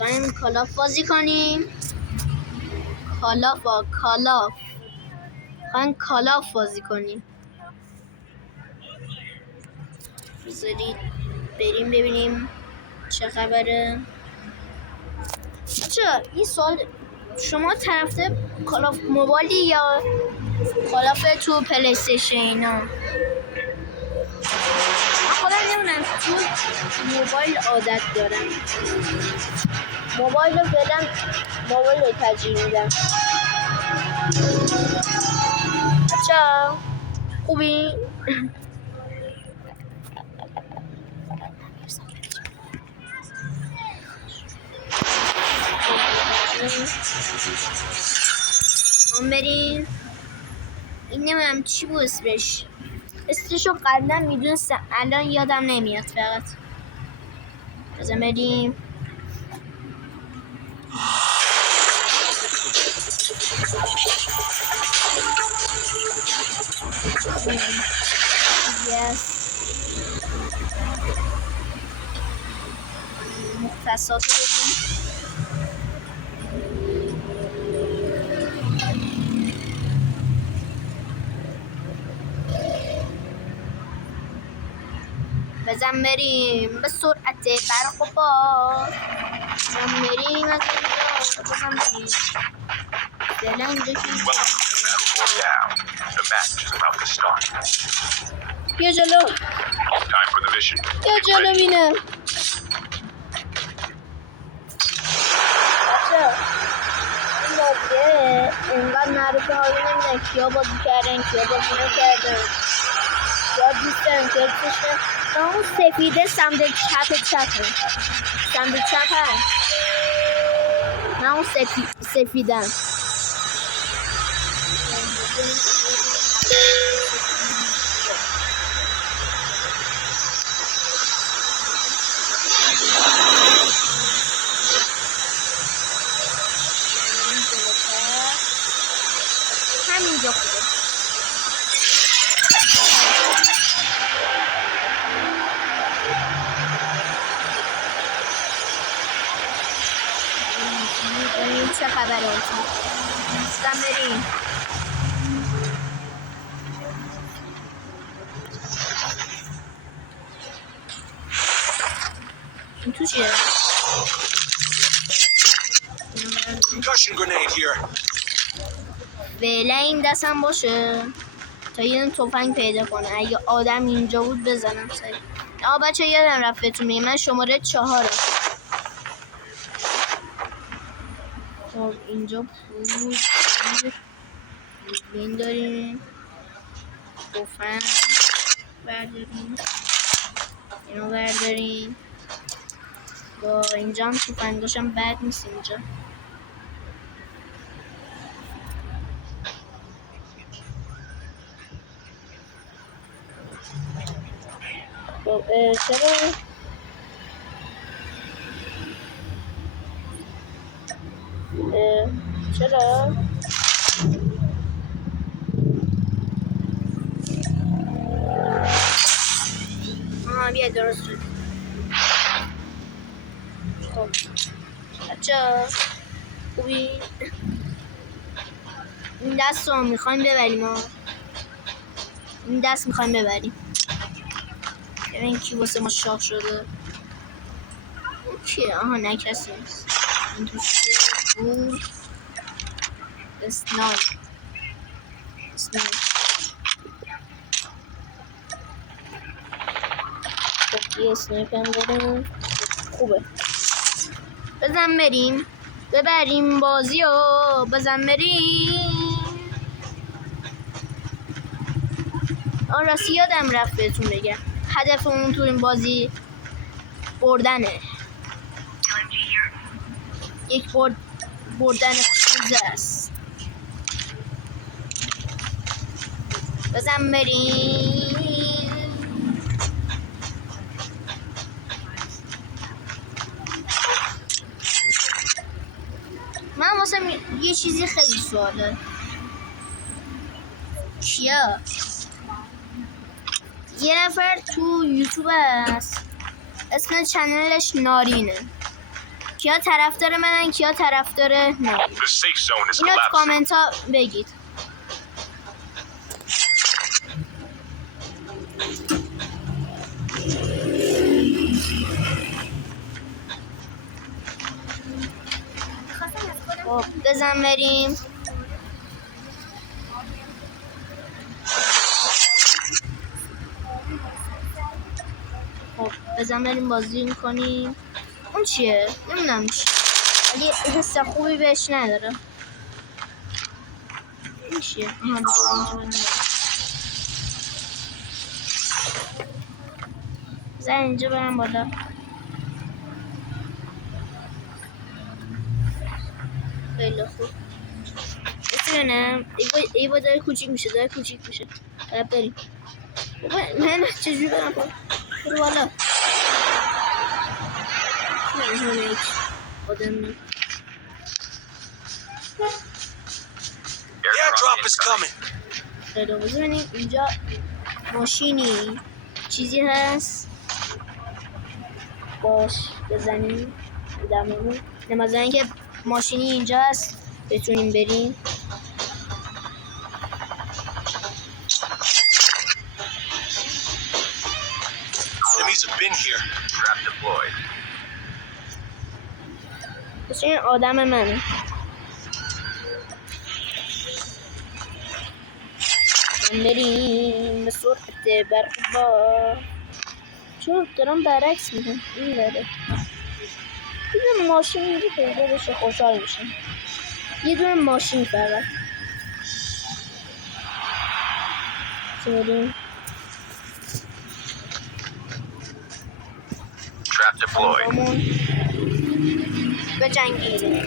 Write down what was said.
میخوایم کالاف بازی کنیم. کالاف میخوایم کالاف بازی کنیم. بذارید بریم ببینیم چه خبره. بچه این سوال، شما طرفدار کالاف موبایلی یا کالاف تو پلی استیشن اینا؟ خودم نمیدونم، تو موبایل عادت دارم، موبایل رو بدم، موبایل رو ترجیح میدم. بچه خوبی؟ هم بریم. این نمیدونم چی بود اسمشو قبلا میدونستم، الان یادم نمیاد. فقط بزن بریم. مختصات رو بگیم. بزن بریم به سرعت برق و باد. بزن بریم از اینجا، بزن بریم. فعلا اینجا که بیا جلو، بیا جلو بینه. بچه این بازیه اینقدر معروفه، حالا نمیدن کیا بازی کردن کیا بازی نکردن، کیا دوست دارن کیا دوست دارن. اون سفیده سمت چپ هست. من اون سفیدم. همینجا خوبه. چه خبره اونتون؟ بزن بریم. این تو چیه؟ فعلا این دستم باشه تا یه تفنگ پیدا کنه. اگه آدم اینجا بود بزنم سریع. بچه یادم رفت بهتون میگم، من شماره 4. خب اینجا پول بین داریم، تفنگ برداریم، اینو برداریم. با اینجا هم تفنگ داشتم بد نیست اینجا. خب چرا بیا درست شد. خب بچه خوبی؟ این دست رو میخوایم ببریم. ببین کی واسه ما شاخ شده. اوکی، آها نه کسی نیست. این تو چیه؟ اسنایپ. خب یه اسنایپ هم داریم، خوبه. بزن بریم ببریم بازی رو. بزن بریم. راستی یادم رفت بهتون بگم، هدفمون تو این بازی بردنه. یک بردن خوزه است. بزن بریم. من واسه یه چیزی خیلی سواله. کیا یه نفر تو یوتیوب هست اسم چنلش نارینه کیا طرفدار منن کیا طرفدار نه؟ The safe zone is اینو تو collapsing. کامنت ها بگید. خب بزن بریم. خب بزن بریم بازی میکنیم. اون چیه؟ نمیدونم چیه ولی حس خوبی بهش نداره. این چیه؟ بزن اینجا برم بالا. خیلی خوب. بسیارم ای با داره کوچیک میشه باید بریم. من چجوری برم برو بالا. The airdrop is coming. خیلی بزنیم اینجا ماشینی چیزی هست باش بزنیم دممون نمازن اینکه ماشینی اینجا هست بتونیم بریم. Enemies have been here. Trap deployed. بس این آدم منه. بریم به سرعت برقبار. چون دارم برعکس میگم این بره یه دونه ماشین اینجا پیدا بشه خوشحال میشم. یه دونه ماشین فقط بریم. Trap deployed. به جنگیدیم.